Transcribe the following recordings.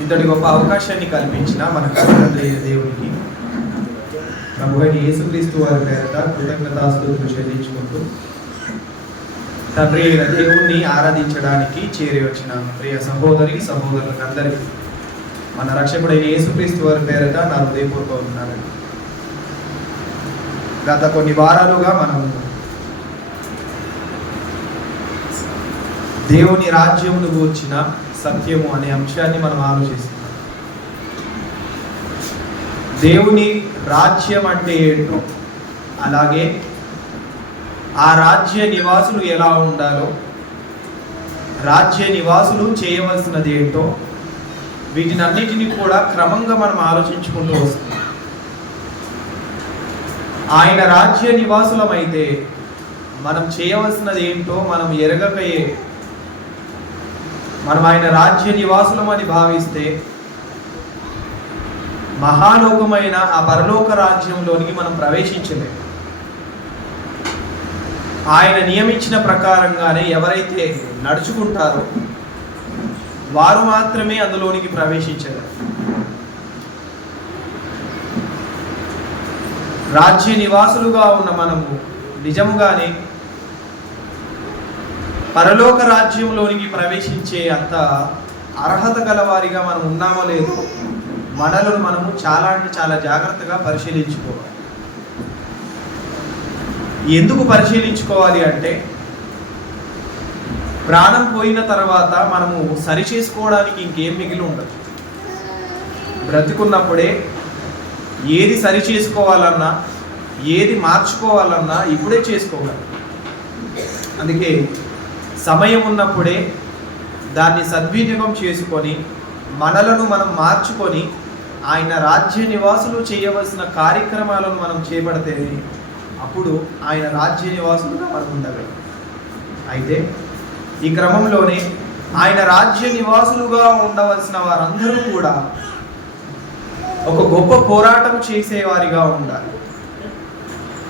ఇంతటి గొప్ప అవకాశాన్ని కల్పించిన మన కర్తవ్య దేవునికి ప్రభు అయిన యేసుక్రీస్తు వారి పేరట కృతజ్ఞతాస్తుతులు చెల్లించుకుంటూ తండ్రి అయిన దేవుణ్ణి ఆరాధించడానికి చేరి వచ్చిన ప్రియ సహోదరులకు అందరికీ మన రక్షకుడైన యేసుక్రీస్తు వారి పేరట నా హృదయపూర్వక ఉన్నాను. గత కొన్ని వారాలుగా మనం దేవుని రాజ్యమును గూర్చిన సత్యము అనే అంశాన్ని మనం ఆలోచిస్తున్నాం. దేవుని రాజ్యం అంటే ఏంటో, అలాగే ఆ రాజ్య నివాసులు ఎలా ఉండాలో, రాజ్య నివాసులు చేయవలసినది ఏంటో, వీటినన్నిటినీ కూడా క్రమంగా మనం ఆలోచించుకుంటూ వస్తున్నాం. ఆయన రాజ్య నివాసులమైతే మనం చేయవలసినది ఏంటో మనం ఎరగకయే మనం ఆయన రాజ్య నివాసులమని భావిస్తే మహాలోకమైన ఆ పరలోక రాజ్యంలోనికి మనం ప్రవేశించలేము. ఆయన నియమించిన ప్రకారంగానే ఎవరైతే నడుచుకుంటారో వారు మాత్రమే అందులోనికి ప్రవేశించగలరు. రాజ్య నివాసులుగా ఉన్న మనము నిజముగానే పరలోక రాజ్యంలోనికి ప్రవేశించే అంత అర్హత గలవారిగా మనం ఉన్నామో లేదో మనలను మనము చాలా అంటే చాలా జాగ్రత్తగా పరిశీలించుకోవాలి. ఎందుకు పరిశీలించుకోవాలి అంటే, ప్రాణం పోయిన తర్వాత మనము సరి చేసుకోవడానికి ఇంకేం మిగిలి ఉండదు. బ్రతికున్నప్పుడే ఏది సరి చేసుకోవాలన్నా, ఏది మార్చుకోవాలన్నా ఇప్పుడే చేసుకోవాలి. అందుకే సమయం ఉన్నప్పుడే దాన్ని సద్వినియోగం చేసుకొని మనలను మనం మార్చుకొని ఆయన రాజ్య నివాసులు చేయవలసిన కార్యక్రమాలను మనం చేపడితే అప్పుడు ఆయన రాజ్య నివాసులుగా మనం ఉండగలం. అయితే ఈ క్రమంలోనే ఆయన రాజ్య నివాసులుగా ఉండవలసిన వారందరూ కూడా ఒక గొప్ప పోరాటం చేసేవారిగా ఉండాలి.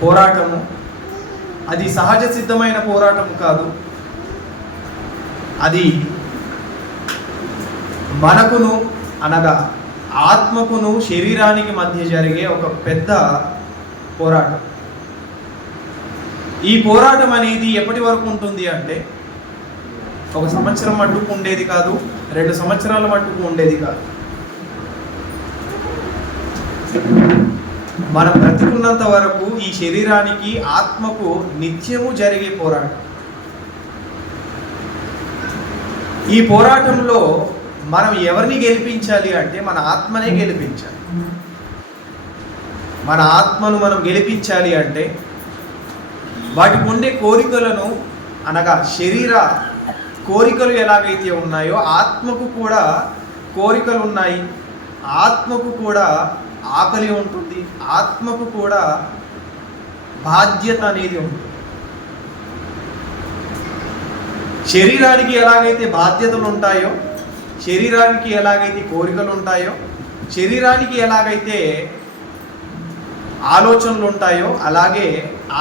పోరాటము అది సహజ సిద్ధమైన పోరాటం కాదు, అది మనకును అనగా ఆత్మకును శరీరానికి మధ్య జరిగే ఒక పెద్ద పోరాటం. ఈ పోరాటం అనేది ఎప్పటి వరకు ఉంటుంది అంటే, ఒక సంవత్సరం మట్టుకు ఉండేది కాదు, 2 సంవత్సరాల మట్టుకు ఉండేది కాదు. మనం బ్రతికున్నంత వరకు ఈ శరీరానికి ఆత్మకు నిత్యము జరిగే పోరాటం. ఈ పోరాటంలో మనం ఎవరిని గెలిపించాలి అంటే మన ఆత్మనే గెలిపించాలి. మన ఆత్మను మనం గెలిపించాలి అంటే వాటికి ఉండే కోరికలను, అనగా శరీర కోరికలు ఎలాగైతే ఉన్నాయో ఆత్మకు కూడా కోరికలు ఉన్నాయి, ఆత్మకు కూడా ఆకలి ఉంటుంది, ఆత్మకు కూడా బాధ్యత అనేది ఉంటుంది. శరీరానికి ఎలాగైతే బాధ్యతలు ఉంటాయో, శరీరానికి ఎలాగైతే కోరికలు ఉంటాయో, శరీరానికి ఎలాగైతే ఆలోచనలు ఉంటాయో అలాగే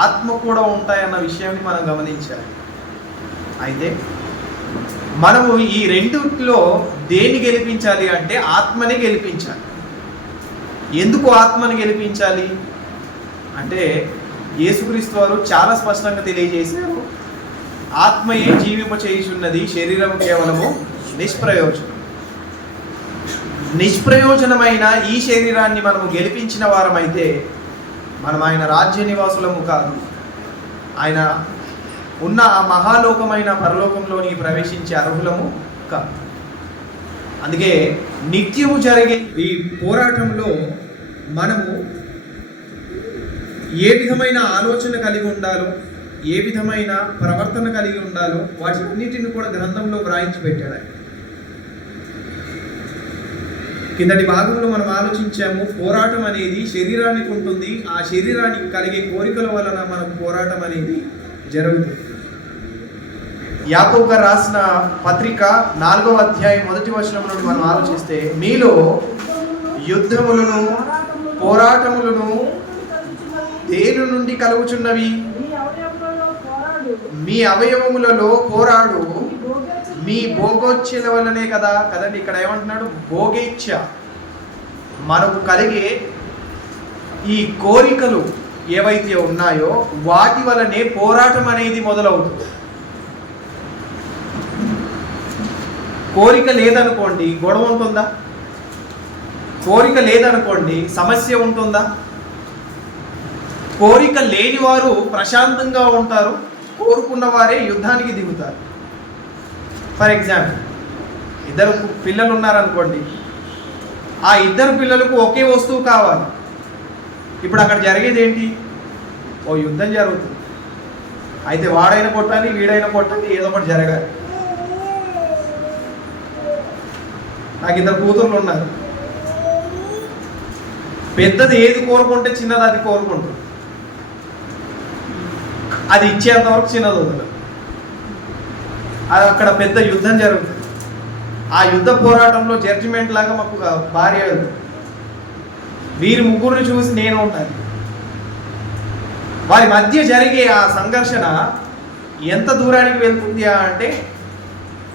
ఆత్మ కూడా ఉంటాయన్న విషయాన్ని మనం గమనించాలి. అయితే మనము ఈ రెండిట్లో దేన్ని గెలిపించాలి అంటే ఆత్మని గెలిపించాలి. ఎందుకు ఆత్మని గెలిపించాలి అంటే, యేసుక్రీస్తు వారు చాలా స్పష్టంగా తెలియజేశారు, ఆత్మయే జీవింప చేయుచున్నది, శరీరం కేవలము నిష్ప్రయోజనమైన ఈ శరీరాన్ని మనము గెలిపించిన వారమైతే మనం ఆయన రాజ్య నివాసులము కాదు, ఆయన ఉన్న ఆ మహాలోకమైన పరలోకంలోని ప్రవేశించే అర్హులము కాదు. అందుకే నిత్యము జరిగే ఈ పోరాటంలో మనము ఏ విధమైన ఆలోచన కలిగి ఉండాలో, ఏ విధమైన ప్రవర్తన కలిగి ఉండాలో వాటిన్నిటిని కూడా గ్రంథంలో వ్రాయించి పెట్టాడు. కిందటి భాగంలో మనం ఆలోచించాము, పోరాటం అనేది శరీరానికి ఉంటుంది, ఆ శరీరానికి కలిగే కోరికల వలన మనకు పోరాటం అనేది జరుగుతుంది. యాకోబు గారు రాసిన పత్రిక 4వ అధ్యాయం 1వ వచనం నుండి మనం ఆలోచిస్తే, మీలో యుద్ధములను పోరాటములను దేని నుండి కలుగుచున్నవి? మీ అవయవములలో పోరాడు మీ భోగోచ్ఛల వల్లనే కదండి. ఇక్కడ ఏమంటున్నాడు? భోగేచ్ఛ, మనకు కలిగే ఈ కోరికలు ఏవైతే ఉన్నాయో వాటి వలనే పోరాటం అనేది మొదలవుతుంది. కోరిక లేదనుకోండి గొడవ ఉంటుందా? కోరిక లేదనుకోండి సమస్య ఉంటుందా? కోరిక లేని వారు ప్రశాంతంగా ఉంటారు, కోరుకున్న వారే యుద్ధానికి దిగుతారు. ఫర్ ఎగ్జాంపుల్, ఇద్దరు పిల్లలు ఉన్నారనుకోండి, ఆ ఇద్దరు పిల్లలకు ఒకే వస్తువు కావాలి. ఇప్పుడు అక్కడ జరిగేది ఏంటి? ఓ యుద్ధం జరుగుతుంది. అయితే వాడైనా కొట్టాలి, వీడైనా కొట్టాలి, ఏదో ఒకటి జరగాలి. నాకు ఇద్దరు కూతుర్లు ఉన్నారు. పెద్దది ఏది కోరుకుంటే చిన్నది అది కోరుకుంటుంది. అది ఇచ్చేంత వరకు చిన్నది వదలదు. అది అక్కడ పెద్ద యుద్ధం జరుగుతుంది. ఆ యుద్ధ పోరాటంలో జడ్జిమెంట్ లాగా మాకు భార్య వీరి ముగ్గురిని చూసి నేను ఉంటాను. వారి మధ్య జరిగే ఆ సంఘర్షణ ఎంత దూరానికి వెళ్తుంది అంటే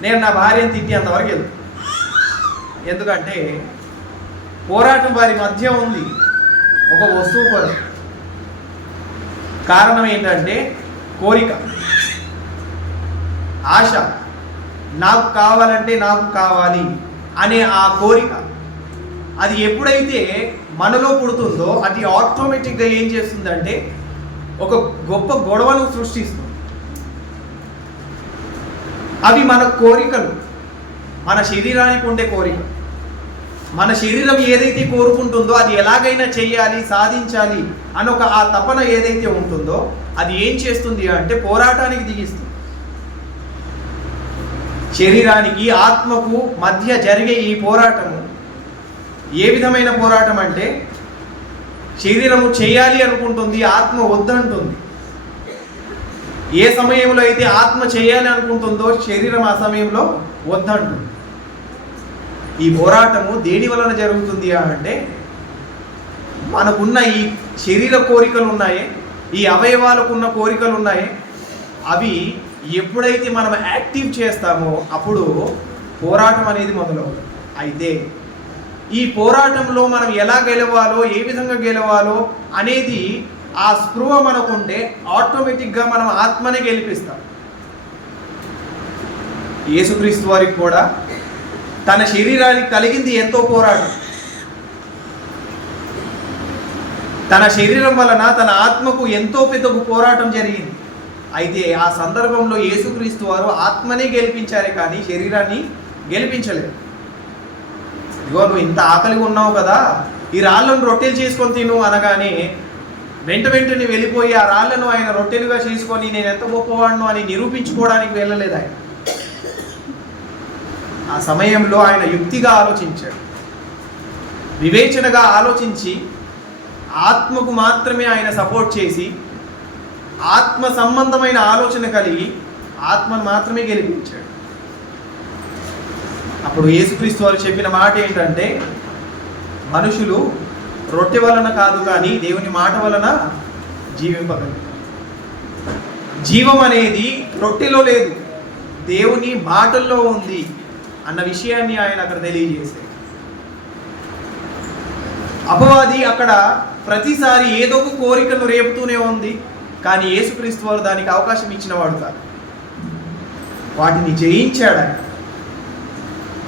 నేను నా భార్యను తిట్టి అంతవరకు వెళ్తాను. ఎందుకంటే పోరాటం వారి మధ్య ఉంది, ఒక వస్తువు కొరకు. కారణం ఏంటంటే కోరిక, ఆశ. నాకు కావాలంటే నాకు కావాలి అనే ఆ కోరిక, అది ఎప్పుడైతే మనలో పుడుతుందో అది ఆటోమేటిక్గా ఏం చేస్తుందంటే ఒక గొప్ప గొడవను సృష్టిస్తుంది. అవి మన కోరికలు, మన శరీరానికి ఉండే కోరిక. మన శరీరం ఏదైతే కోరుకుంటుందో అది ఎలాగైనా చేయాలి, సాధించాలి అనొక ఆ తపన ఏదైతే ఉంటుందో అది ఏం చేస్తుంది అంటే పోరాటానికి దిగిస్తుంది. శరీరానికి ఆత్మకు మధ్య జరిగే ఈ పోరాటము ఏ విధమైన పోరాటం అంటే శరీరము చేయాలి అనుకుంటుంది, ఆత్మ వద్దంటుంది. ఏ సమయంలో అయితే ఆత్మ చేయాలి అనుకుంటుందో శరీరం ఆ సమయంలో వద్దంటుంది. ఈ పోరాటము దేని వలన జరుగుతుంది అంటే మనకున్న ఈ శరీర కోరికలు ఉన్నాయే, ఈ అవయవాలకున్న కోరికలు ఉన్నాయే, అవి ఎప్పుడైతే మనం యాక్టివ్ చేస్తామో అప్పుడు పోరాటం అనేది మొదలవుతుంది. అయితే ఈ పోరాటంలో మనం ఎలా గెలవాలో, ఏ విధంగా గెలవాలో అనేది ఆ స్పృహ మనకుంటే ఆటోమేటిక్గా మనం ఆత్మనే గెలిపిస్తాం. యేసుక్రీస్తు వారికి కూడా తన శరీరానికి కలిగింది ఎంతో పోరాటం. తన శరీరం వలన తన ఆత్మకు ఎంతో పెద్ద పోరాటం జరిగింది. అయితే ఆ సందర్భంలో యేసుక్రీస్తు వారు ఆత్మనే గెలిపించారే కానీ శరీరాన్ని గెలిపించలేదు. ఇదిగో నువ్వు ఇంత ఆకలిగా ఉన్నావు కదా, ఈ రాళ్ళను రొట్టెలు చేసుకొని తిను అనగానే వెంటనే వెళ్ళిపోయి ఆ రాళ్లను ఆయన రొట్టెలుగా చేసుకొని నేను ఎంత గొప్పవాడిను అని నిరూపించుకోవడానికి వెళ్ళలేదు. ఆయన ఆ సమయంలో ఆయన యుక్తిగా ఆలోచించాడు, వివేచనగా ఆలోచించి ఆత్మకు మాత్రమే ఆయన సపోర్ట్ చేసి ఆత్మ సంబంధమైన ఆలోచన కలిగి ఆత్మను మాత్రమే గెలిపించాడు. అప్పుడు యేసుక్రీస్తు వారు చెప్పిన మాట ఏంటంటే మనుషులు రొట్టె వలన కాదు కానీ దేవుని మాట వలన జీవింపగలరు. జీవం అనేది రొట్టెలో లేదు, దేవుని మాటల్లో ఉంది అన్న విషయాన్ని ఆయన అక్కడ తెలియజేశారు. అపవాది అక్కడ ప్రతిసారి ఏదో ఒక కోరికను రేపుతూనే ఉంది, కానీ యేసుక్రీస్తు వారు దానికి అవకాశం ఇచ్చిన వాడు కాదు, వాటిని జయించాడు ఆయన.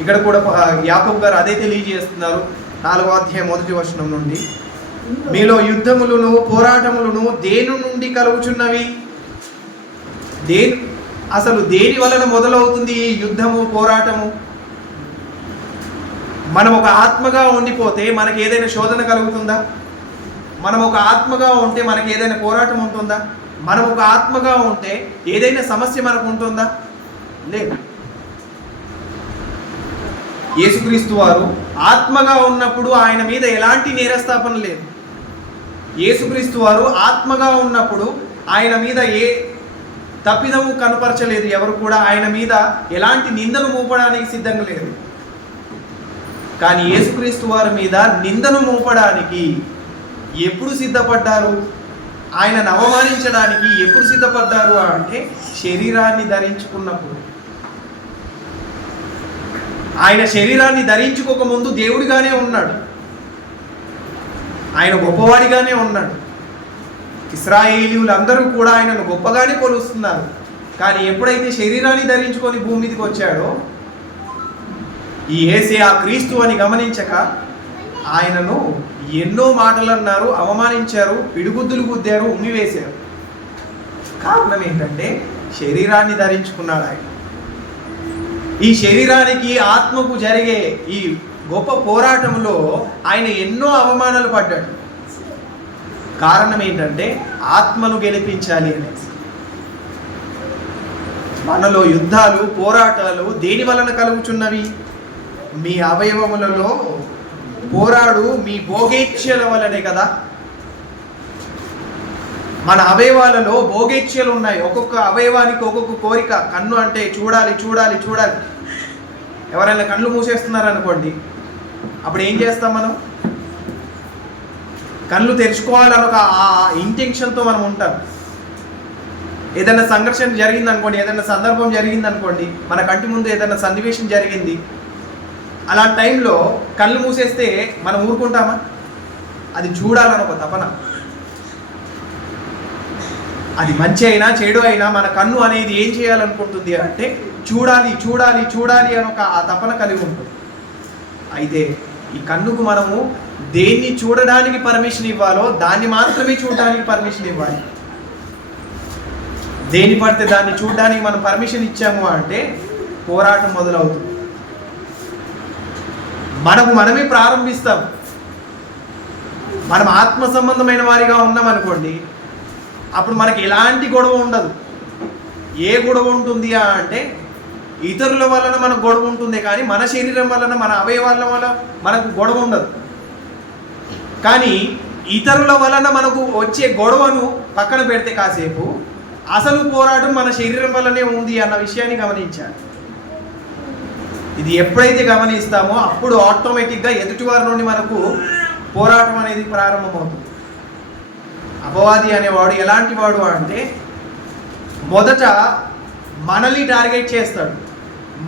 ఇక్కడ కూడా యాకోబు గారు అదే తెలియజేస్తున్నారు 4వ అధ్యాయం 1వ వచనం నుండి. మీలో యుద్ధములను పోరాటములను దేని నుండి కలుగుచున్నవి? అసలు దేని వలన మొదలవుతుంది ఈ యుద్ధము, పోరాటము? మనం ఒక ఆత్మగా ఉండిపోతే మనకి ఏదైనా శోధన కలుగుతుందా? మనం ఒక ఆత్మగా ఉంటే మనకి ఏదైనా పోరాటం ఉంటుందా? మనం ఒక ఆత్మగా ఉంటే ఏదైనా సమస్య మనకు ఉంటుందా? లేదు. యేసుక్రీస్తు వారు ఆత్మగా ఉన్నప్పుడు ఆయన మీద ఎలాంటి నేరస్థాపన లేదు. యేసుక్రీస్తు వారు ఆత్మగా ఉన్నప్పుడు ఆయన మీద ఏ తప్పిదము కనపరచలేదు. ఎవరు కూడా ఆయన మీద ఎలాంటి నిందను మోపడానికి సిద్ధంగా లేరు. కానీ యేసుక్రీస్తు వారి మీద నిందను మోపడానికి ఎప్పుడు సిద్ధపడ్డారు? ఆయనను అవమానించడానికి ఎప్పుడు సిద్ధపడ్డారు అంటే శరీరాన్ని ధరించుకున్నప్పుడు. ఆయన శరీరాన్ని ధరించుకోక ముందు దేవుడిగానే ఉన్నాడు, ఆయన గొప్పవాడిగానే ఉన్నాడు. ఇశ్రాయేలీయులందరూ కూడా ఆయనను గొప్పగానే కొలుస్తున్నారు. కానీ ఎప్పుడైతే శరీరాన్ని ధరించుకొని భూమి మీదకి వచ్చాడో ఈ యేసే ఆ క్రీస్తు అని గమనించక ఆయనను ఎన్నో మాటలు అన్నారు, అవమానించారు, పిడిగుద్దులు గుద్దారు, ఉమ్మివేశారు. కారణం ఏంటంటే శరీరాన్ని ధరించుకున్నాడు ఆయన. ఈ శరీరానికి ఆత్మకు జరిగే ఈ గొప్ప పోరాటంలో ఆయన ఎన్నో అవమానాలు పడ్డాడు. కారణం ఏంటంటే ఆత్మను గెలిపించాలి అనేసి. మనలో యుద్ధాలు, పోరాటాలు దేని వలన కలుగుచున్నవి? మీ అవయవములలో పోరాడు మీ భోగేచ్ఛల వలనే కదా. మన అవయవాలలో భోగేచ్ఛలు ఉన్నాయి. ఒక్కొక్క అవయవానికి ఒక్కొక్క కోరిక. కన్ను అంటే చూడాలి చూడాలి చూడాలి. ఎవరైనా కళ్ళు మూసేస్తున్నారనుకోండి, అప్పుడు ఏం చేస్తాం మనం? కళ్ళు తెరుచుకోవాలని ఒక ఇంటెన్షన్తో మనం ఉంటాం. ఏదైనా సంఘర్షణ జరిగిందనుకోండి, ఏదైనా సందర్భం జరిగిందనుకోండి, మన కంటి ముందు ఏదైనా సన్నివేశం జరిగింది, అలాంటి టైంలో కళ్ళు మూసేస్తే మనం ఊరుకుంటామా? అది చూడాలని ఒక తపన. అది మంచి అయినా చెడు అయినా మన కన్ను అనేది ఏం చేయాలనుకుంటుంది అంటే చూడాలి చూడాలి చూడాలి అని ఒక ఆ తపన కలిగి ఉంటుంది. అయితే ఈ కన్నుకు మనము దేన్ని చూడడానికి పర్మిషన్ ఇవ్వాలో దాన్ని మాత్రమే చూడడానికి పర్మిషన్ ఇవ్వాలి. దేని పడితే దాన్ని చూడడానికి మనం పర్మిషన్ ఇచ్చాము అంటే పోరాటం మొదలవుతుంది. మనమే ప్రారంభిస్తాం. మనం ఆత్మ సంబంధమైన వారిగా ఉన్నామనుకోండి, అప్పుడు మనకి ఎలాంటి గొడవ ఉండదు. ఏ గొడవ ఉంటుంది అంటే ఇతరుల వలన మనకు గొడవ ఉంటుంది, కానీ మన శరీరం వలన, మన అవయవాల వలన మనకు గొడవ ఉండదు. కానీ ఇతరుల వలన మనకు వచ్చే గొడవను పక్కన పెడితే కాసేపు అసలు పోరాటం మన శరీరం వల్లనే ఉంది అన్న విషయాన్ని గమనించాలి. ఇది ఎప్పుడైతే గమనిస్తామో అప్పుడు ఆటోమేటిక్గా ఎదుటివారి నుండి మనకు పోరాటం అనేది ప్రారంభమవుతుంది. అపవాది అనేవాడు ఎలాంటి వాడు అంటే మొదట మనల్ని టార్గెట్ చేస్తాడు.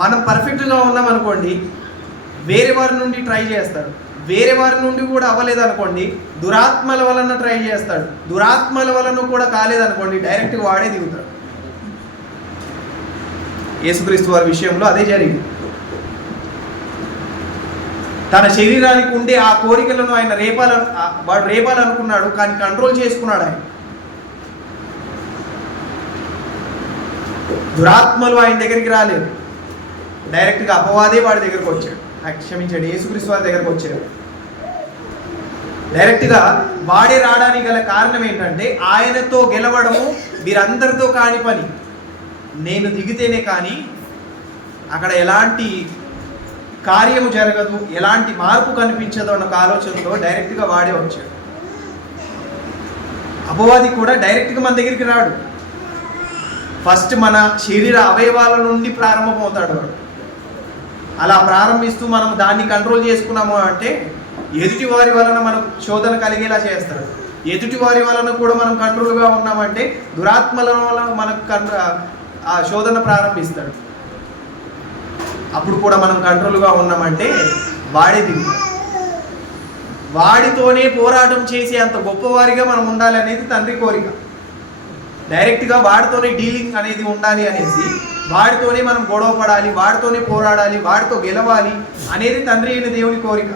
మనం పర్ఫెక్ట్గా ఉన్నాం అనుకోండి, వేరే వారి నుండి ట్రై చేస్తాడు. వేరే వారి నుండి కూడా అవ్వలేదు అనుకోండి, దురాత్మల వలన ట్రై చేస్తాడు. దురాత్మల వలన కూడా కాలేదనుకోండి, డైరెక్ట్గా వాడే దిగుతాడు. యేసుక్రీస్తు వారి విషయంలో అదే జరిగింది. తన శరీరానికి ఉండే ఆ కోరికలను ఆయన వాడు రేపాలనుకున్నాడు, కానీ కంట్రోల్ చేసుకున్నాడు ఆయన. దురాత్మలు ఆయన దగ్గరికి రాలేదు, డైరెక్ట్గా అపవాదే వాడి దగ్గరకు వచ్చాడు. క్షమించండి, యేసుక్రీస్తు వారి దగ్గరకు వచ్చాడు. డైరెక్ట్గా వాడే రావడానికి గల కారణం ఏంటంటే ఆయనతో గెలవడము వీరందరితో కాని పని. నేను దిగితేనే కానీ అక్కడ ఎలాంటి కార్యము జరగదు, ఎలాంటి మార్పు కనిపించదు అన్న ఒక ఆలోచనతో డైరెక్ట్గా వాడే వచ్చాడు. అపవాది కూడా డైరెక్ట్గా మన దగ్గరికి రాడు, ఫస్ట్ మన శరీర అవయవాల నుండి ప్రారంభమవుతాడు వాడు. అలా ప్రారంభిస్తూ మనం దాన్ని కంట్రోల్ చేసుకున్నాము అంటే ఎదుటి వారి వలన మనకు శోధన కలిగేలా చేస్తాడు. ఎదుటి వారి వలన కూడా మనం కంట్రోల్గా ఉన్నామంటే దురాత్మల వల్ల మనకు ఆ శోధన ప్రారంభిస్తాడు. అప్పుడు కూడా మనం కంట్రోల్గా ఉన్నామంటే వాడే దిగుతాడు. వాడితోనే పోరాటం చేసే అంత గొప్పవారిగా మనం ఉండాలి అనేది తండ్రి కోరిక. డైరెక్ట్గా వాడితోనే డీలింగ్ అనేది ఉండాలి అనేసి, వాడితోనే మనం గొడవ పడాలి, వాడితోనే పోరాడాలి, వాడితో గెలవాలి అనేది తండ్రి అయిన దేవుని కోరిక.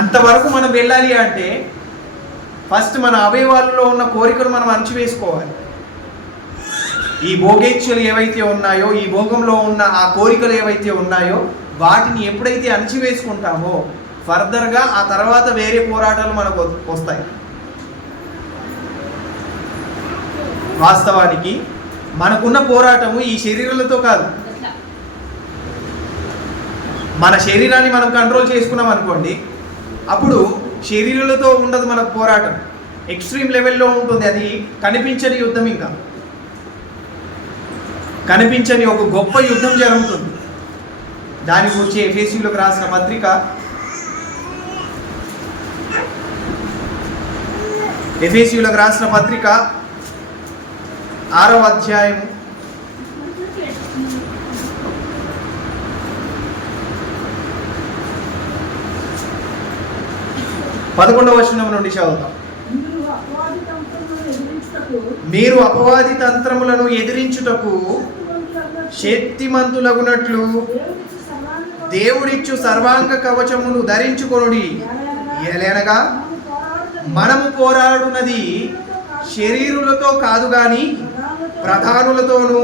అంతవరకు మనం వెళ్ళాలి అంటే ఫస్ట్ మన అవయవాలలో ఉన్న కోరికను మనం అణచివేసుకోవాలి. ఈ భోగేచ్ఛలు ఏవైతే ఉన్నాయో, ఈ భోగంలో ఉన్న ఆ కోరికలు ఏవైతే ఉన్నాయో వాటిని ఎప్పుడైతే అణచివేసుకుంటామో ఫర్దర్గా ఆ తర్వాత వేరే పోరాటాలు మనకు వస్తాయి. వాస్తవానికి మనకున్న పోరాటము ఈ శరీరాలతో కాదు. మన శరీరాన్ని మనం కంట్రోల్ చేసుకున్నాం అనుకోండి, అప్పుడు శరీరాలతో ఉండదు మనకు పోరాటం, ఎక్స్ట్రీమ్ లెవెల్లో ఉంటుంది. అది కనిపించని యుద్ధం, ఇంకా కనిపించని ఒక గొప్ప యుద్ధం జరుగుతుంది. దాని గురించి ఎఫెసీయులకు రాసిన పత్రిక 6వ అధ్యాయము 11వ వచనం నుండి చదువుతాం. మీరు అపవాది తంత్రములను ఎదిరించుటకు శక్తిమంతులగునట్లు దేవుడిచ్చు సర్వాంగ కవచమును ధరించుకొనుడి. ఎలనగా మనము పోరాడునది శరీరులతో కాదు గాని ప్రధానులతోనూ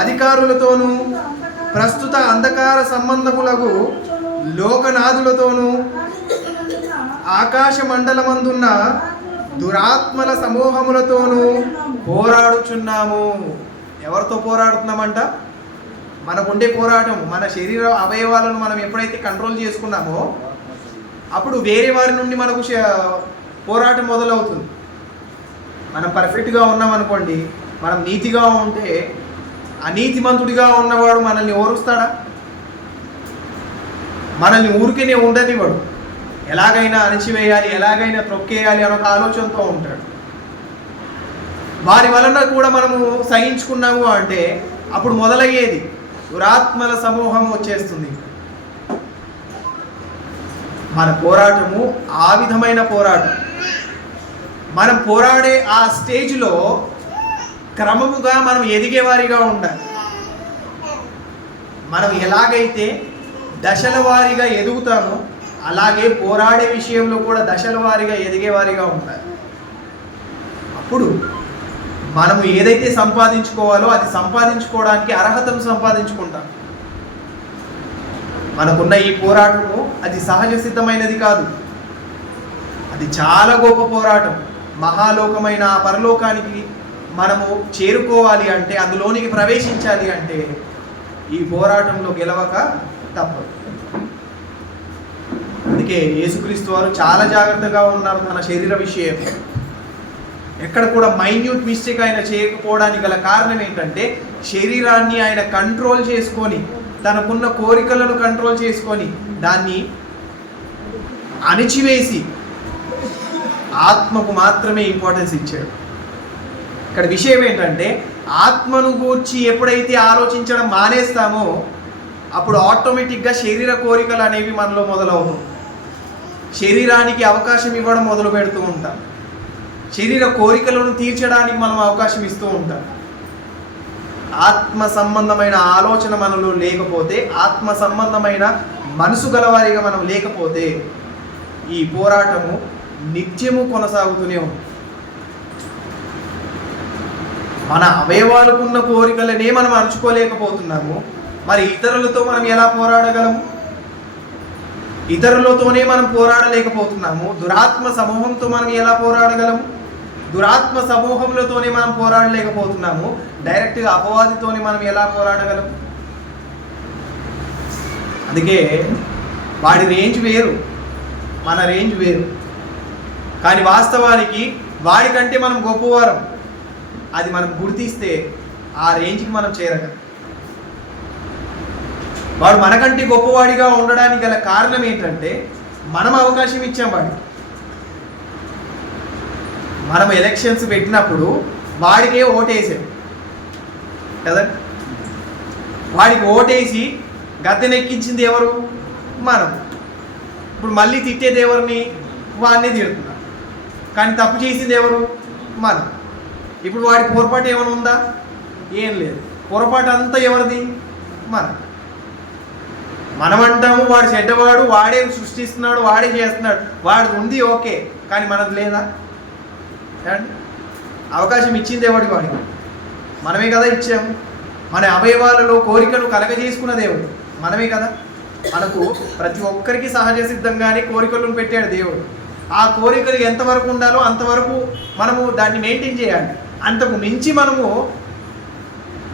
అధికారులతోనూ ప్రస్తుత అంధకార సంబంధములకు లోకనాథులతోనూ ఆకాశ మండలమందున్న దురాత్మల సమూహములతోనూ పోరాడుచున్నాము. ఎవరితో పోరాడుతున్నామంట? మనకుండే పోరాటం, మన శరీర అవయవాలను మనం ఎప్పుడైతే కంట్రోల్ చేసుకున్నామో అప్పుడు వేరే వారి నుండి మనకు పోరాటం మొదలవుతుంది. మనం పర్ఫెక్ట్గా ఉన్నాం అనుకోండి, మనం నీతిగా ఉంటే అనీతిమంతుడిగా ఉన్నవాడు మనల్ని ఓరుస్తాడా? మనల్ని ఊరికేనే ఉండనివాడు. ఎలాగైనా అణిచివేయాలి, ఎలాగైనా త్రొక్కేయాలి అనే ఒక ఆలోచనతో ఉంటాడు. వారి వలన కూడా మనము సహించుకున్నాము అంటే అప్పుడు మొదలయ్యేది దురాత్మల సమూహం వచ్చేస్తుంది. మన పోరాటము ఆ విధమైన పోరాటం. మనం పోరాడే ఆ స్టేజ్లో క్రమముగా మనం ఎదిగేవారిగా ఉండాలి. మనం ఎలాగైతే దశల వారీగా ఎదుగుతామో అలాగే పోరాడే విషయంలో కూడా దశల వారీగా ఎదిగేవారిగా ఉండాలి. అప్పుడు మనము ఏదైతే సంపాదించుకోవాలో అది సంపాదించుకోవడానికి అర్హతను సంపాదించుకుంటాం. మనకున్న ఈ పోరాటము అది సహజ సిద్ధమైనది కాదు, అది చాలా గొప్ప పోరాటం. మహాలోకమైన ఆ పరలోకానికి మనము చేరుకోవాలి అంటే, అందులోనికి ప్రవేశించాలి అంటే ఈ పోరాటంలో గెలవక తప్పదు. అందుకే యేసుక్రీస్తు వారు చాలా జాగ్రత్తగా ఉన్నారు తన శరీర విషయం. ఎక్కడ కూడా మైన్యూట్ మిస్టేక్ ఆయన చేయకపోవడానికి గల కారణం ఏంటంటే శరీరాన్ని ఆయన కంట్రోల్ చేసుకొని, తనకున్న కోరికలను కంట్రోల్ చేసుకొని దాన్ని అణిచివేసి ఆత్మకు మాత్రమే ఇంపార్టెన్స్ ఇచ్చాడు. ఇక్కడ విషయం ఏంటంటే ఆత్మను గూర్చి ఎప్పుడైతే ఆలోచించడం మానేస్తామో అప్పుడు ఆటోమేటిక్గా శరీర కోరికలు అనేవి మనలో మొదలవుతాం. శరీరానికి అవకాశం ఇవ్వడం మొదలు పెడుతూ ఉంటాం. శరీర కోరికలను తీర్చడానికి మనం అవకాశం ఇస్తూ ఉంటాం. ఆత్మ సంబంధమైన ఆలోచన మనలో లేకపోతే, ఆత్మ సంబంధమైన మనసు గలవారిగా మనం లేకపోతే ఈ పోరాటము నిత్యము కొనసాగుతూనే ఉంది. మన అవయవాలకున్న కోరికలనే మనం అణుచుకోలేకపోతున్నాము. మరి ఇతరులతో మనం ఎలా పోరాడగలము? ఇతరులతోనే మనం పోరాడలేకపోతున్నాము. దురాత్మ సమూహంతో మనం ఎలా పోరాడగలము? దురాత్మ సమూహములతోనే మనం పోరాడలేకపోతున్నాము. డైరెక్ట్గా అపవాదితోనే మనం ఎలా పోరాడగలము? అందుకే వాడి రేంజ్ వేరు, మన రేంజ్ వేరు. కానీ వాస్తవానికి వాడికంటే మనం గొప్పవారం. అది మనం గుర్తిస్తే ఆ రేంజ్కి మనం చేరగలం. వాడు మనకంటే గొప్పవాడిగా ఉండడానికి గల కారణం ఏంటంటే మనం అవకాశం ఇచ్చాం వాడికి. మనం ఎలక్షన్స్ పెట్టినప్పుడు వాడికే ఓటేసాం కదా. వాడికి ఓటేసి గద్దెనెక్కించింది ఎవరు? మనం. ఇప్పుడు మళ్ళీ తిట్టేది ఎవరిని? వాడినే తిడుతున్నాం. కానీ తప్పు చేసింది ఎవరు? మనం. ఇప్పుడు వాడి పొరపాటు ఏమైనా ఉందా? ఏం లేదు. పొరపాటు అంతా ఎవరిది? మనం అంటాము వాడు చెడ్డవాడు, వాడే సృష్టిస్తున్నాడు, వాడే చేస్తున్నాడు, వాడిది ఉంది ఓకే, కానీ మనది లేదా? అవకాశం ఇచ్చింది ఎవడి? వాడికి మనమే కదా ఇచ్చాము. మన అవయవాలలో కోరికను కలగజేసుకున్న దేవుడు మనమే కదా. మనకు ప్రతి ఒక్కరికి సహజ సిద్ధంగానే కోరికలను పెట్టాడు దేవుడు. ఆ కోరికలు ఎంతవరకు ఉండాలో అంతవరకు మనము దాన్ని మెయింటైన్ చేయాలి. అంతకు మించి మనము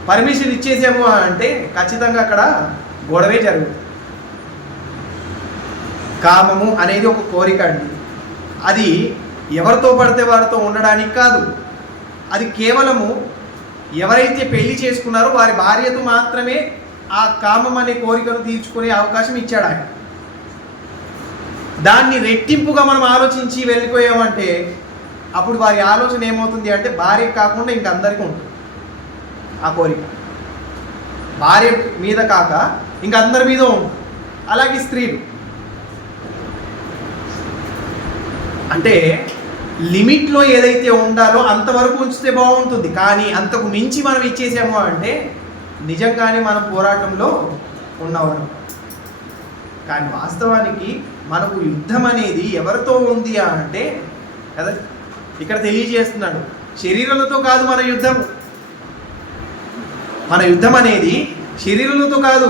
పర్మిషన్ ఇచ్చేసాము అంటే ఖచ్చితంగా అక్కడ గొడవే జరుగుతుంది. కామము అనేది ఒక కోరిక అండి. అది ఎవరితో పడితే వారితో ఉండడానికి కాదు. అది కేవలము ఎవరైతే పెళ్లి చేసుకున్నారో వారి భార్యతో మాత్రమే ఆ కామం అనే కోరికను తీర్చుకునే అవకాశం ఇచ్చాడు ఆయన. దాన్ని రెట్టింపుగా మనం ఆలోచించి వెళ్ళిపోయామంటే అప్పుడు వారి ఆలోచన ఏమవుతుంది అంటే భార్యకు కాకుండా ఇంక అందరికీ ఉంటుంది ఆ కోరిక. భార్య మీద కాక ఇంక అందరి మీద ఉంటుంది. అలాగే స్త్రీలు అంటే లిమిట్లో ఏదైతే ఉండాలో అంతవరకు ఉంచితే బాగుంటుంది, కానీ అంతకు మించి మనం ఇచ్చేసాము అంటే నిజంగానే మనం పోరాటంలో ఉన్నవారు. కానీ వాస్తవానికి మనకు యుద్ధం అనేది ఎవరితో ఉంది అంటే కదా ఇక్కడ తెలియజేస్తున్నాడు, శరీరాలతో కాదు మన యుద్ధం. మన యుద్ధం అనేది శరీరాలతో కాదు,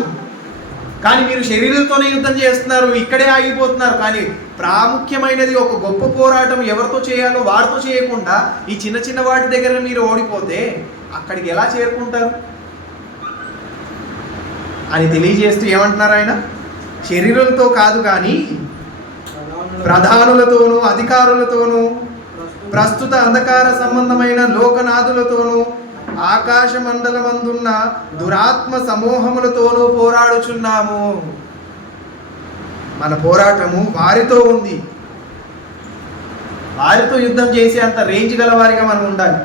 కానీ మీరు శరీరాలతోనే యుద్ధం చేస్తున్నారు, ఇక్కడే ఆగిపోతున్నారు. కానీ ప్రాముఖ్యమైనది ఒక గొప్ప పోరాటం ఎవరితో చేయాలో వారితో చేయకుండా ఈ చిన్న చిన్న వాటి దగ్గర మీరు ఓడిపోతే అక్కడికి ఎలా చేరుకుంటారు అని తెలియజేస్తూ ఏమంటున్నారు ఆయన, శరీరాలతో కాదు కానీ ప్రధానులతోనూ అధికారులతోనూ ప్రస్తుత అంధకార సంబంధమైన లోకనాథులతోనూ ఆకాశ మండలమందున్న దురాత్మ సమూహములతోనూ పోరాడుచున్నాము. మన పోరాటము వారితో ఉంది. వారితో యుద్ధం చేసే అంత రేంజ్ గల వారిగా మనం ఉండాలి.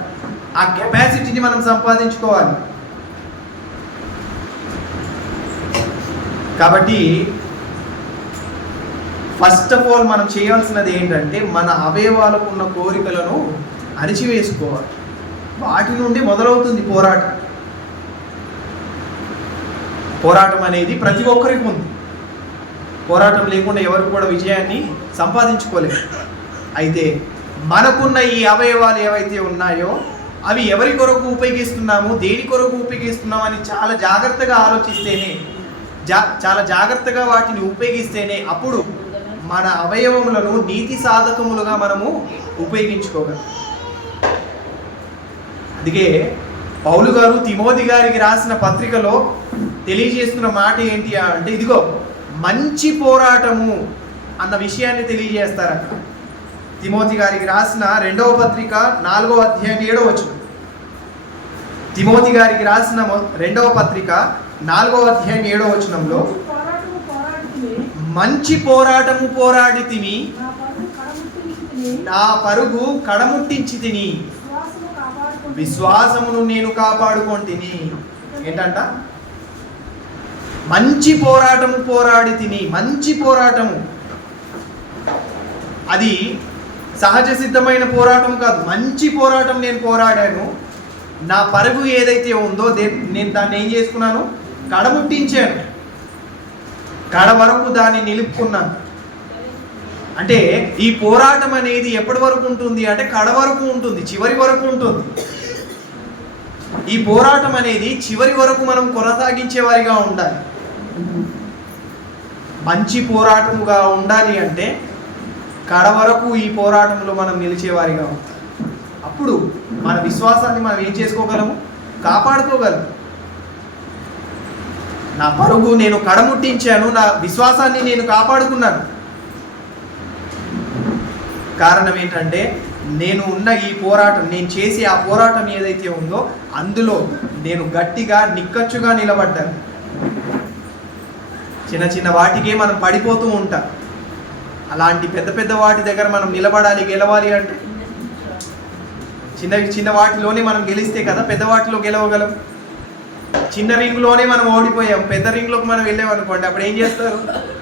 ఆ కెపాసిటీని మనం సంపాదించుకోవాలి. కాబట్టి ఫస్ట్ ఆఫ్ ఆల్ మనం చేయాల్సినది ఏంటంటే మన అవయవాలకు ఉన్న కోరికలను అణిచివేసుకోవాలి. వాటి నుండి మొదలవుతుంది పోరాటం. పోరాటం అనేది ప్రతి ఒక్కరికి ఉంది. పోరాటం లేకుండా ఎవరు కూడా విజయాన్ని సంపాదించుకోలేరు. అయితే మనకున్న ఈ అవయవాలు ఏవైతే ఉన్నాయో అవి ఎవరి కొరకు ఉపయోగిస్తున్నాము, దేని కొరకు ఉపయోగిస్తున్నాము అని చాలా జాగ్రత్తగా ఆలోచిస్తేనే, చాలా జాగ్రత్తగా వాటిని ఉపయోగిస్తేనే అప్పుడు మన అవయవములను నీతి సాధకములుగా మనము ఉపయోగించుకోగలం. అందుకే పౌలు గారు తిమోతి గారికి రాసిన పత్రికలో తెలియజేస్తున్న మాట ఏంటి అంటే, ఇదిగో మంచి పోరాటము అన్న విషయాన్ని తెలియజేస్తారు అక్కడ. తిమోతి గారికి రాసిన 2వ పత్రిక 4వ అధ్యాయం 7వ వచనం. తిమోతి గారికి రాసిన 2వ పత్రిక 4వ అధ్యాయం 7వ వచనంలో, మంచి పోరాటము పోరాడితిని, నా పరుగు కడముట్టించి తిని, విశ్వాసమును నేను కాపాడుకొంటిని. ఏంటంట? మంచి పోరాటము పోరాడి తిని. మంచి పోరాటము అది సహజ సిద్ధమైన పోరాటం కాదు. మంచి పోరాటం నేను పోరాడాను. నా పరుగు ఏదైతే ఉందో నేను దాన్ని ఏం చేసుకున్నాను? కడముట్టించాను. కడ వరకు దాన్ని నిలుపుకున్నాను. అంటే ఈ పోరాటం అనేది ఎప్పటి వరకు ఉంటుంది అంటే కడ వరకు ఉంటుంది, చివరి వరకు ఉంటుంది. ఈ పోరాటం అనేది చివరి వరకు మనం కొనసాగించే వారిగా ఉండాలి. మంచి పోరాటముగా ఉండాలి అంటే కడ వరకు ఈ పోరాటంలో మనం నిలిచేవారిగా ఉంటాం. అప్పుడు మన విశ్వాసాన్ని మనం ఏం చేసుకోగలము? కాపాడుకోగలము. నా పరుగు నేను కడముట్టించాను, నా విశ్వాసాన్ని నేను కాపాడుకున్నాను. కారణం ఏంటంటే నేను ఉన్న ఈ పోరాటం, నేను చేసే ఆ పోరాటం ఏదైతే ఉందో అందులో నేను గట్టిగా నిక్కచ్చుగా నిలబడ్డాను. చిన్న చిన్న వాటికే మనం పడిపోతూ ఉంటాం. అలాంటి పెద్ద పెద్ద వాటి దగ్గర మనం నిలబడాలి, గెలవాలి అంటే చిన్న వాటిలోనే మనం గెలిస్తే కదా పెద్ద వాటిలో గెలవగలం. చిన్న రింగ్లోనే మనం ఓడిపోయాం, పెద్ద రింగ్లోకి మనం వెళ్ళామనుకోండి, అప్పుడు ఏం చేస్తారు?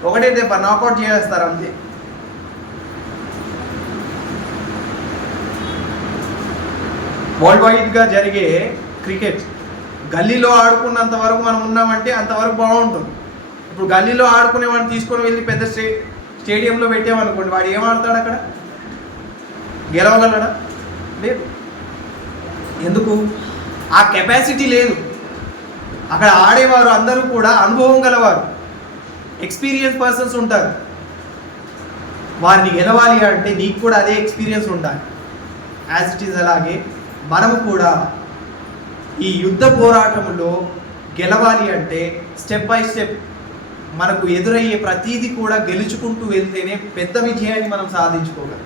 ఒకటే దెబ్బ నాకౌట్ చేస్తారు అంతే. వరల్డ్ వైడ్గా జరిగే క్రికెట్ గల్లీలో ఆడుకున్నంత వరకు మనం ఉన్నామంటే అంతవరకు బాగుంటుంది. ఇప్పుడు గల్లీలో ఆడుకునే వాడిని తీసుకొని వెళ్ళి పెద్ద స్టేడియంలో పెట్టామనుకోండి, వాడు ఏం ఆడతాడు? అక్కడ గెలవగలడా? లేదు. ఎందుకు? ఆ కెపాసిటీ లేదు. అక్కడ ఆడేవారు అందరూ కూడా అనుభవం గలవారు, ఎక్స్పీరియన్స్ పర్సన్స్ ఉంటారు. వారిని గెలవాలి అంటే నీకు కూడా అదే ఎక్స్పీరియన్స్ ఉండాలి. యాజ్ ఇట్ ఈజ్ అలాగే మనము కూడా ఈ యుద్ధ పోరాటంలో గెలవాలి అంటే స్టెప్ బై స్టెప్ మనకు ఎదురయ్యే ప్రతీది కూడా గెలుచుకుంటూ వెళ్తేనే పెద్ద విజయాన్ని మనం సాధించుకోగలం.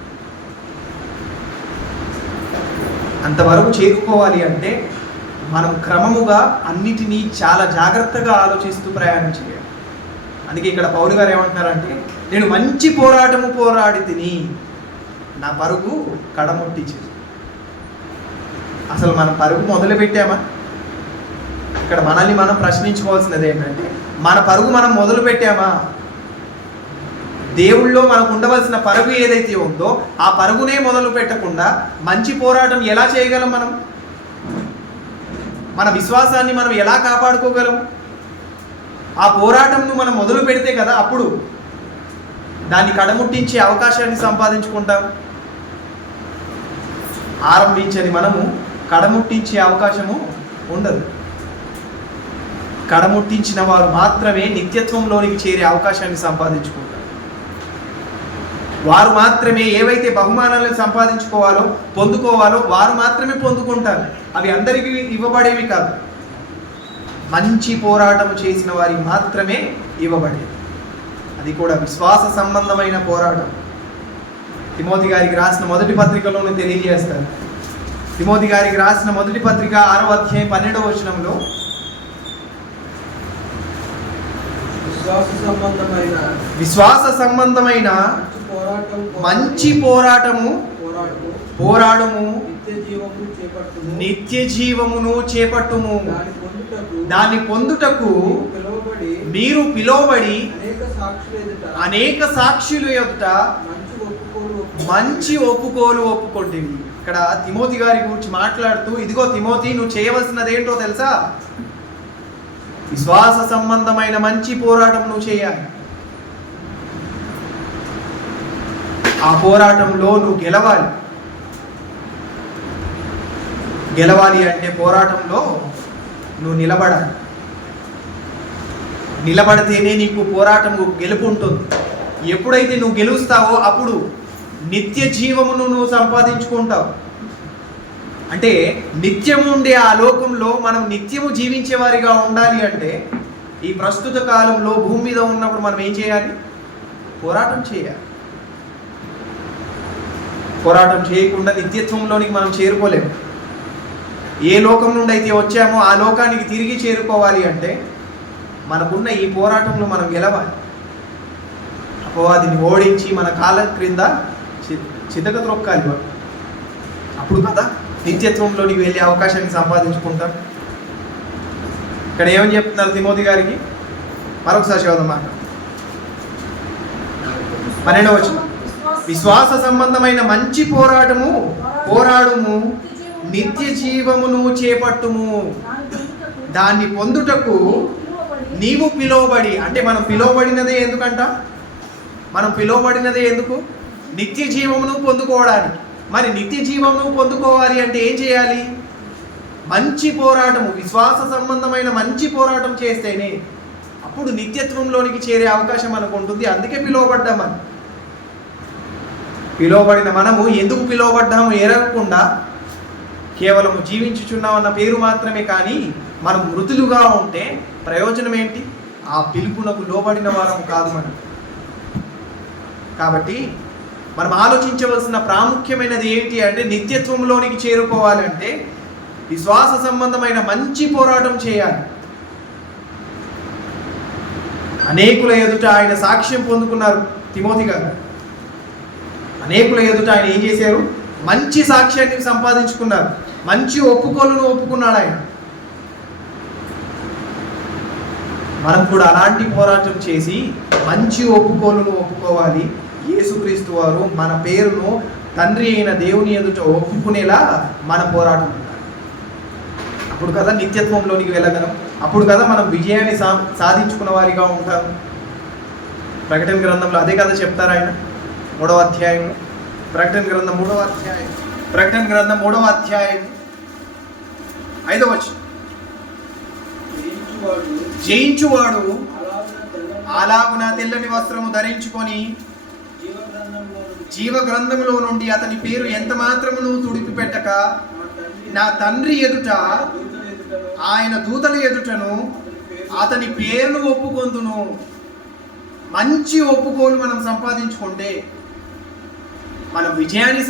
అంతవరకు చేరుకోవాలి అంటే మనం క్రమముగా అన్నిటినీ చాలా జాగ్రత్తగా ఆలోచిస్తూ ప్రయాణం చేయాలి. అందుకే ఇక్కడ పౌలు గారు ఏమంటున్నారంటే, నేను మంచి పోరాటము పోరాడి తిని, నా పరుగు కడముట్టించి. అసలు మనం పరుగు మొదలు పెట్టామా? ఇక్కడ మనల్ని మనం ప్రశ్నించుకోవాల్సినది ఏంటంటే, మన పరుగు మనం మొదలు పెట్టామా? దేవుళ్ళో మనకు ఉండవలసిన పరుగు ఏదైతే ఉందో ఆ పరుగునే మొదలు పెట్టకుండా మంచి పోరాటం ఎలా చేయగలం? మన విశ్వాసాన్ని మనం ఎలా కాపాడుకోగలం? ఆ పోరాటంను మనం మొదలు పెడితే కదా అప్పుడు దాన్ని కడముట్టించే అవకాశాన్ని సంపాదించుకుంటాం. ఆరంభించని మనము కడముట్టించే అవకాశము ఉండదు. కడముట్టించిన వారు మాత్రమే నిత్యత్వంలోనికి చేరే అవకాశాన్ని సంపాదించుకుంటారు. వారు మాత్రమే ఏవైతే బహుమానాలను సంపాదించుకోవాలో పొందుకోవాలో వారు మాత్రమే పొందుకుంటారు. అవి అందరికీ ఇవ్వబడేవి కాదు. మంచి పోరాటం చేసిన వారికి మాత్రమే ఇవ్వబడేది. అది కూడా విశ్వాస సంబంధమైన పోరాటం. తిమోతి గారికి రాసిన మొదటి పత్రికలోనే తెలియజేస్తారు. తిమోతి గారికి రాసిన మొదటి పత్రిక 6వ అధ్యాయం 12వ వచనంలో విశ్వాస సంబంధమైన మంచి పోరాటము పోరాడము నిత్య జీవమును చేపట్టుము. దాన్ని పొందుటకు మీరు పిలువబడి అనేక సాక్షుల యొక్క మంచి ఒప్పుకోలు ఒప్పుకొంటివి. ఇక్కడ తిమోతి గారి గురించి మాట్లాడుతూ, ఇదిగో తిమోతి, నువ్వు చేయవలసినది ఏంటో తెలుసా? విశ్వాస సంబంధమైన మంచి పోరాటం నువ్వు చేయాలి. ఆ పోరాటంలో నువ్వు గెలవాలి. గెలవాలి అంటే పోరాటంలో నువ్వు నిలబడాలి. నిలబడితేనే నీకు పోరాటం గెలుపు ఉంటుంది. ఎప్పుడైతే నువ్వు గెలుస్తావో అప్పుడు నిత్య జీవమును నువ్వు సంపాదించుకుంటావు. అంటే నిత్యము ఉండే ఆ లోకంలో మనం నిత్యము జీవించే వారిగా ఉండాలి అంటే ఈ ప్రస్తుత కాలంలో భూమి మీద ఉన్నప్పుడు మనం ఏం చేయాలి? పోరాటం చేయాలి. పోరాటం చేయకుండా నిత్యత్వంలోనికి మనం చేరుకోలేము. ఏ లోకం నుండి అయితే వచ్చామో ఆ లోకానికి తిరిగి చేరుకోవాలి అంటే మనకున్న ఈ పోరాటంలో మనం గెలవాలి. అపవాదిని ఓడించి మన కాళ్ళ క్రింద చితక త్రొక్కాలి. అప్పుడు కదా నిత్యత్వంలోనికి వెళ్ళే అవకాశాన్ని సంపాదించుకుంటాం. ఇక్కడ ఏమని చెప్తున్నారు తిమోతి గారికి? మరొకసారి చదువుదాం మాట. 12వ వచనం, విశ్వాస సంబంధమైన మంచి పోరాటము పోరాడుము, నిత్య జీవమును చేపట్టుము. దాన్ని పొందుటకు నీవు పిలువబడి, అంటే మనం పిలువబడినదే ఎందుకంట? మనం పిలువబడినదే ఎందుకు? నిత్య జీవమును పొందుకోవడానికి. మరి నిత్య జీవమును పొందుకోవాలి అంటే ఏం చేయాలి? మంచి పోరాటము, విశ్వాస సంబంధమైన మంచి పోరాటం చేస్తేనే అప్పుడు నిత్యత్వంలోనికి చేరే అవకాశం మనకు ఉంటుంది. అందుకే పిలువబడ్డామని. పిలువబడిన మనము ఎందుకు పిలువబడ్డాము ఎరగకుండా కేవలము జీవించుచున్నామన్న పేరు మాత్రమే. కానీ మనం మృతులుగా ఉంటే ప్రయోజనం ఏంటి? ఆ పిలుపునకు లోబడిన వారము కాదు మనం. కాబట్టి మనం ఆలోచించవలసిన ప్రాముఖ్యమైనది ఏంటి అంటే నిత్యత్వంలోనికి చేరుకోవాలంటే విశ్వాస సంబంధమైన మంచి పోరాటం చేయాలి. అనేకుల ఎదుట ఆయన సాక్ష్యం పొందుకున్నారు తిమోతి గారు. అనేకుల ఎదుట ఆయన ఏం చేశారు? మంచి సాక్ష్యాన్ని సంపాదించుకున్నారు. మంచి ఒప్పుకోలును ఒప్పుకున్నాడు ఆయన. మనం కూడా అలాంటి పోరాటం చేసి మంచి ఒప్పుకోలును ఒప్పుకోవాలి. యేసుక్రీస్తు వారు మన పేరును తండ్రి అయిన దేవుని ఎదుట ఒప్పుకునేలా మన పోరాటం ఉండాలి. అప్పుడు కదా నిత్యత్వంలోనికి వెళ్ళగలం. అప్పుడు కదా మనం విజయాన్ని సాధించుకున్న వారిగా ఉంటాం. ప్రకటన గ్రంథంలో అదే కదా చెప్తారు ఆయన 3వ అధ్యాయం. ప్రకటన గ్రంథం 3వ అధ్యాయం. ప్రకటన గ్రంథం 3వ అధ్యాయం 5వ వచనం, జయించువాడు అలాగున తెల్లని వస్త్రము ధరించుకొని జీవ గ్రంథములో నుండి అతని పేరు ఎంత మాత్రమును తుడిపి పెట్టక నా తండ్రి ఎదుట ఆయన దూతల ఎదుటను అతని పేరును ఒప్పుకొందును. మంచి ఒప్పుకోలు మనం సంపాదించుకుంటే మనం విజయాన్ని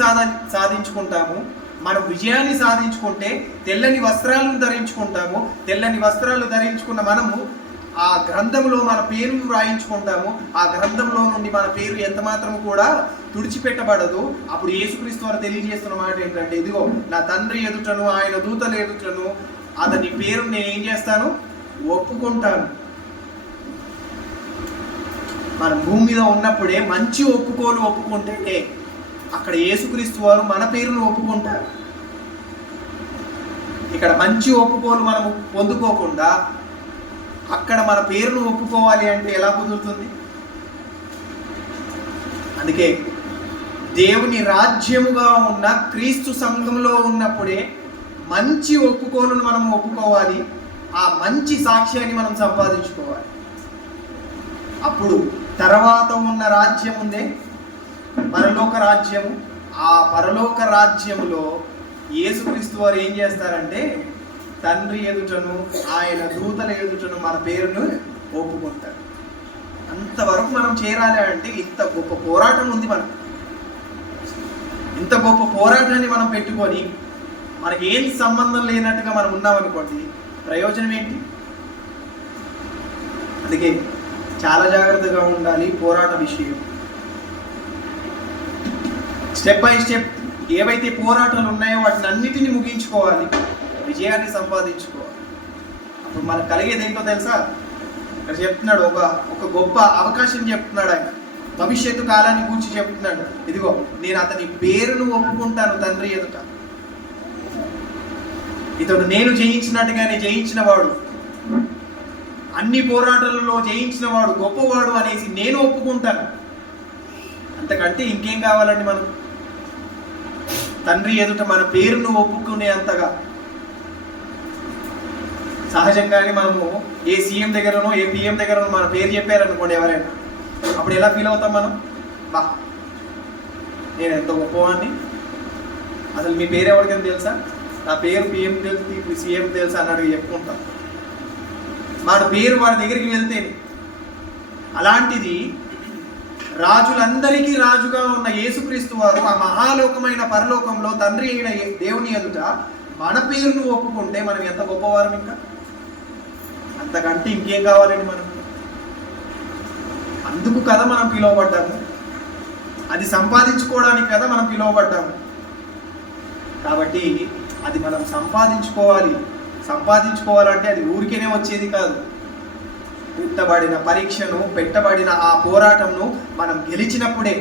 సాధించుకుంటాము. మనం విజయాన్ని సాధించుకుంటే తెల్లని వస్త్రాలను ధరించుకుంటాము. తెల్లని వస్త్రాలు ధరించుకున్న మనము ఆ గ్రంథంలో మన పేరు రాయించుకుంటాము. ఆ గ్రంథంలో నుండి మన పేరు ఎంత మాత్రం కూడా తుడిచిపెట్టబడదు. అప్పుడు యేసుక్రీస్తు వారు తెలియజేస్తున్న మాట ఏంటంటే, ఇదిగో నా తండ్రి ఎదుటను ఆయన దూతల ఎదుటను అతని పేరు నేను ఏం చేస్తాను? ఒప్పుకుంటాను. మన భూమి మీద ఉన్నప్పుడే మంచి ఒప్పుకోలు ఒప్పుకుంటేనే అక్కడ యేసుక్రీస్తు వారు మన పేరును ఒప్పుకుంటారు. ఇక్కడ మంచి ఒప్పుకోలు మనము పొందుకోకుండా అక్కడ మన పేరును ఒప్పుకోవాలి అంటే ఎలా కుదురుతుంది? అందుకే దేవుని రాజ్యముగా ఉన్న క్రీస్తు సంఘంలో ఉన్నప్పుడే మంచి ఒప్పుకోలను మనం ఒప్పుకోవాలి. ఆ మంచి సాక్ష్యాన్ని మనం సంపాదించుకోవాలి. అప్పుడు తర్వాత ఉన్న రాజ్యం ఉందే, పరలోక రాజ్యము. ఆ పరలోక రాజ్యములో యేసుక్రీస్తు వారు ఏం చేస్తారంటే తండ్రి ఎదుటను ఆయన దూతల ఎదుటను మన పేరును ఒప్పుకుంటారు. అంతవరకు మనం చేరాలి అంటే ఇంత గొప్ప పోరాటం ఉంది మనకు. ఇంత గొప్ప పోరాటాన్ని మనం పెట్టుకొని మనకి ఏం సంబంధం లేనట్టుగా మనం ఉన్నామనుకోండి, ప్రయోజనం ఏంటి? అందుకే చాలా జాగ్రత్తగా ఉండాలి పోరాట విషయం. స్టెప్ బై స్టెప్ ఏవైతే పోరాటాలు ఉన్నాయో వాటిని అన్నిటినీ ముగించుకోవాలి, విజయాన్ని సంపాదించుకోవాలి. అప్పుడు మనకు కలిగేది ఏంటో తెలుసా? ఇక్కడ చెప్తున్నాడు, ఒక గొప్ప అవకాశం చెప్తున్నాడు ఆయన. భవిష్యత్తు కాలాన్ని గురించి చెప్తున్నాడు. ఇదిగో నేను అతని పేరును ఒప్పుకుంటాను తండ్రి ఎదుట. ఇతడు నేను జయించినట్టుగానే జయించిన వాడు, అన్ని పోరాటాలలో జయించిన వాడు, గొప్పవాడు అనేసి నేను ఒప్పుకుంటాను. అంతకంటే ఇంకేం కావాలండి? మనం తండ్రి ఎదుట మన పేరును ఒప్పుకునే అంతగా. సహజంగానే మనము ఏ సీఎం దగ్గరనో ఏ పిఎం దగ్గరనో మన పేరు చెప్పారనుకోండి ఎవరైనా, అప్పుడు ఎలా ఫీల్ అవుతాం మనం? బా నేను ఎంతో గొప్పవాడిని, అసలు మీ పేరు ఎవరికైనా తెలుసా? నా పేరు పిఎం తెలుసు, ఇప్పుడు సీఎం తెలుసా అన్నట్టు చెప్పుకుంటాం. మన పేరు వాడి దగ్గరికి వెళ్తేనే. అలాంటిది రాజులందరికీ రాజుగా ఉన్న యేసుక్రీస్తు వారు ఆ మహాలోకమైన పరలోకంలో తండ్రి అయిన దేవుని ఎదుట మన పేరును ఒప్పుకుంటే మనం ఎంత గొప్పవారం! ఇంకా అంతకంటే ఇంకేం కావాలండి మనం? అందుకు కదా మనం పిలువబడ్డాము, అది సంపాదించుకోవడానికి కదా మనం పిలువబడ్డాము. కాబట్టి అది మనం సంపాదించుకోవాలి. సంపాదించుకోవాలంటే అది ఊరికేనే వచ్చేది కాదు. పెట్టబడిన పరీక్షను, పెట్టబడిన ఆ పోరాటంను మనం గెలిచినప్పుడే,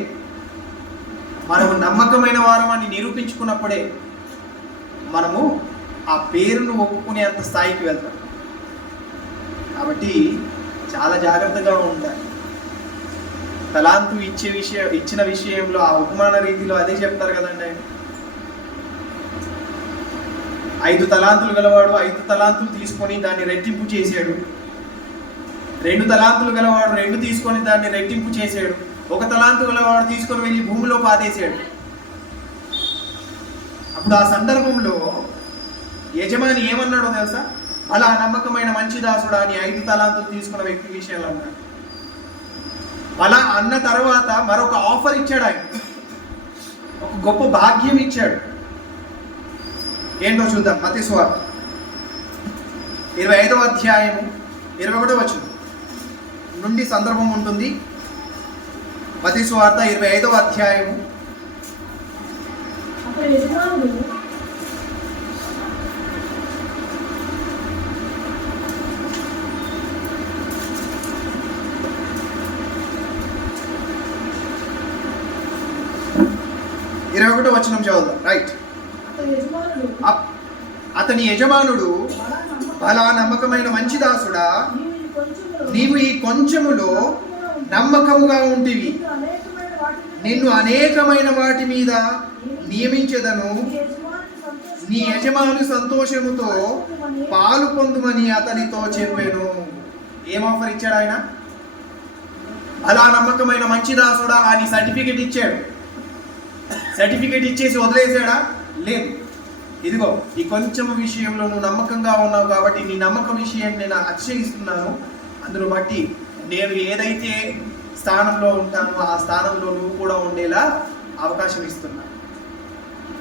మనము నమ్మకమైన వారమని నిరూపించుకున్నప్పుడే మనము ఆ పేరును ఒప్పుకునే అంత స్థాయికి వెళ్తాం. కాబట్టి చాలా జాగ్రత్తగా ఉండాలి. తలాంతు ఇచ్చిన విషయంలో ఆ ఉపమాన రీతిలో అదే చెప్తారు కదండి ఆయన. 5 తలాంతులు గలవాడు 5 తలాంతులు తీసుకొని దాన్ని రెట్టింపు చేశాడు. 2 తలాంతులు గలవాడు 2 తీసుకొని దాన్ని రెట్టింపు చేశాడు. 1 తలాంతు గలవాడు తీసుకొని వెళ్ళి భూమిలో పాతేశాడు. అప్పుడు ఆ సందర్భంలో యజమాని ఏమన్నాడో తెలుసా? అలా నమ్మకమైన మంచి దాసుడా అని 5 తలాంతులు తీసుకున్న వ్యక్తి విషయాలు అన్నాడు. అలా అన్న తర్వాత మరొక ఆఫర్ ఇచ్చాడు ఆయన, ఒక గొప్ప భాగ్యం ఇచ్చాడు. ఏంటో చూద్దాం. మత్తయి సువార్త 25వ అధ్యాయము 21వ వచనం నుండి సందర్భం ఉంటుంది. మత్తయి సువార్త 25వ అధ్యాయము. వచనం చదువుదాం. రైట్. అతని యజమానుడు, అలా నమ్మకమైన మంచి దాసుడా, నీవు ఈ కొంచెములో నమ్మకముగా ఉంటివి, నిన్ను అనేకమైన వాటి మీద నియమించెదను, నీ యజమాని సంతోషముతో పాలు పొందుమని అతనితో చెప్పాను. ఏం ఆఫర్ ఇచ్చాడు ఆయన? అలా నమ్మకమైన మంచి దాసుడా అని సర్టిఫికెట్ ఇచ్చాడు. సర్టిఫికెట్ ఇచ్చేసి వదిలేసాడా? లేదు. ఇదిగో ఈ కొంచెం విషయంలో నువ్వు నమ్మకంగా ఉన్నావు కాబట్టి నీ నమ్మకం విషయం నేను అతిశయిస్తున్నాను. అందులో బట్టి నేను ఏదైతే స్థానంలో ఉంటానో ఆ స్థానంలో నువ్వు కూడా ఉండేలా అవకాశం ఇస్తున్నాను.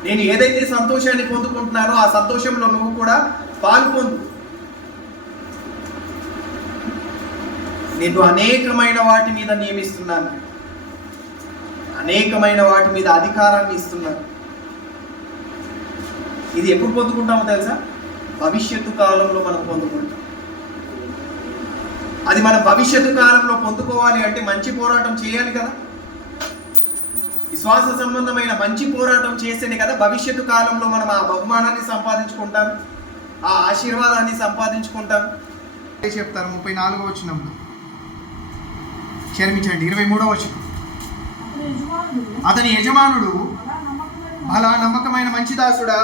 నేను ఏదైతే సంతోషాన్ని పొందుకుంటున్నానో ఆ సంతోషంలో నువ్వు కూడా పాల్పొందు. నేను అనేకమైన వాటి మీద నియమిస్తున్నాను, అనేకమైన వాటి మీద అధికారాన్ని ఇస్తున్నాను. ఇది ఎప్పుడు పొందుకుంటామో తెలుసా? భవిష్యత్తు కాలంలో మనం పొందుకుంటాం. అది మనం భవిష్యత్తు కాలంలో పొందుకోవాలి అంటే మంచి పోరాటం చేయాలి కదా. విశ్వాస సంబంధమైన మంచి పోరాటం చేస్తేనే కదా భవిష్యత్తు కాలంలో మనం ఆ బహుమానాన్ని సంపాదించుకుంటాం, ఆ ఆశీర్వాదాన్ని సంపాదించుకుంటాం. చెప్తారు 34వ వచనంలో, క్షమించండి 23వ వచనం. అతని యజమానుడు అలా నమ్మకమైన మంచి దాసుడా,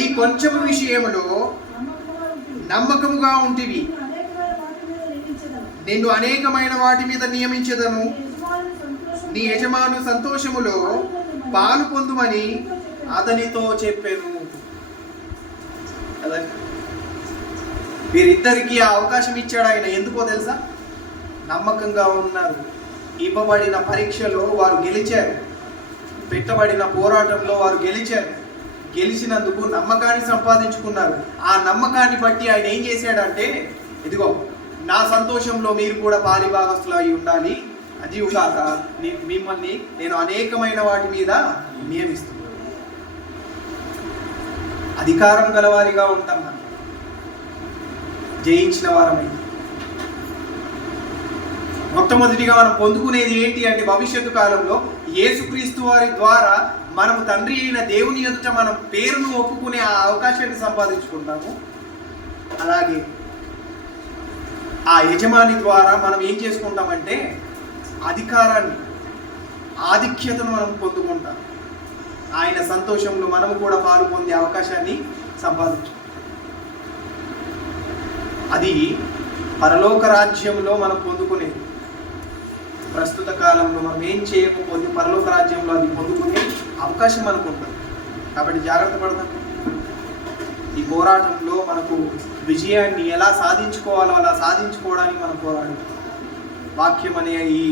ఈ కొంచెం విషయములో నమ్మకముగా ఉంటివి, నిన్ను అనేకమైన వాటి మీద నియమించదను, నీ యజమాను సంతోషములో పాలు పొందుమని అతనితో చెప్పాను. వీరిద్దరికీ ఆ అవకాశం ఇచ్చాడు ఆయన. ఎందుకో తెలుసా? నమ్మకంగా ఉన్నారు. ఇవ్వబడిన పరీక్షలో వారు గెలిచారు, పెట్టబడిన పోరాటంలో వారు గెలిచారు. గెలిచినందుకు నమ్మకాన్ని సంపాదించుకున్నారు. ఆ నమ్మకాన్ని బట్టి ఆయన ఏం చేశాడంటే, ఇదిగో నా సంతోషంలో మీరు కూడా పాలిభాగస్తులు అయి ఉండాలి, అది కాక మిమ్మల్ని నేను అనేకమైన వాటి మీద నియమిస్తున్నాను. అధికారం గలవారిగా ఉంటాం మనం, జయించిన వారమై. మొట్టమొదటిగా మనం పొందుకునేది ఏంటి అంటే, భవిష్యత్తు కాలంలో యేసుక్రీస్తు వారి ద్వారా మనము తండ్రి అయిన దేవుని ఎదుట మనం పేరును ఒప్పుకునే ఆ అవకాశాన్ని సంపాదించుకుంటాము. అలాగే ఆ యజమాని ద్వారా మనం ఏం చేసుకుంటామంటే అధికారాన్ని, ఆధిక్యతను మనం పొందుకుంటాం. ఆయన సంతోషంలో మనము కూడా పాలు పొందే అవకాశాన్ని సంపాదించుకుంటాం. అది పరలోక రాజ్యంలో మనం పొందుకునేది. ప్రస్తుత కాలంలో మనం ఏం చేయకపోతే పరలోక రాజ్యంలో అది పొందుకునే అవకాశం మనకు ఉంటుంది. కాబట్టి జాగ్రత్త పడదాం. ఈ పోరాటంలో మనకు విజయాన్ని ఎలా సాధించుకోవాలో అలా సాధించుకోవడానికి మనం పోరాడు. వాక్యం అనే ఈ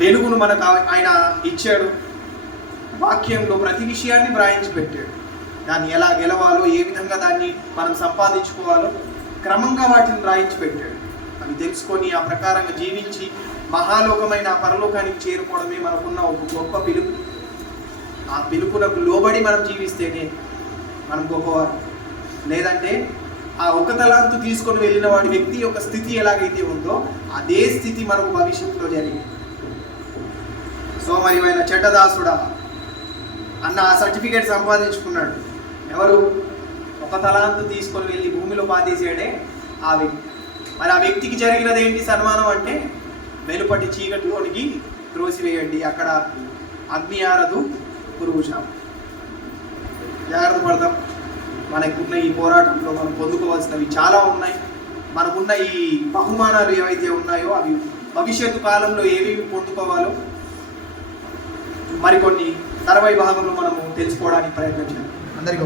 వెలుగును మనకు ఆయన ఇచ్చాడు. వాక్యంలో ప్రతి విషయాన్ని వ్రాయించి పెట్టాడు. దాన్ని ఎలా గెలవాలో, ఏ విధంగా దాన్ని మనం సంపాదించుకోవాలో క్రమంగా వాటిని వ్రాయించి పెట్టాడు. అవి తెలుసుకొని ఆ ప్రకారంగా జీవించి మహాలోకమైన ఆ పరలోకానికి చేరుకోవడమే మనకున్న ఒక గొప్ప పిలుపు. ఆ పిలుపులకు లోబడి మనం జీవిస్తేనే మనం గొప్పవారు. లేదంటే ఆ ఒక తలాంతు తీసుకొని వెళ్ళిన వాడి వ్యక్తి యొక్క స్థితి ఎలాగైతే ఉందో అదే స్థితి మనకు భవిష్యత్తులో జరిగింది. సోమరివైన చెడ్డదాసుడా అన్న ఆ సర్టిఫికేట్ సంపాదించుకున్నాడు. ఎవరు? ఒక తలాంతు తీసుకొని వెళ్ళి భూమిలో పాతేసాడే ఆ వ్యక్తి. మరి ఆ వ్యక్తికి జరిగినది ఏంటి సన్మానం అంటే, వెలుపటి చీకటిలోనికి త్రోసివేయండి, అక్కడ అగ్ని ఆరదు, పురుగు చావు. జాగ్రత్త పడతాం. మనకున్న ఈ పోరాటంలో మనం పొందుకోవాల్సినవి చాలా ఉన్నాయి. మనకున్న ఈ బహుమానాలు ఏవైతే ఉన్నాయో అవి భవిష్యత్తు కాలంలో ఏవేవి పొందుకోవాలో మరికొన్ని తర్వాయి భాగంలో మనము తెలుసుకోవడానికి ప్రయత్నం చేయాలి. అందరికీ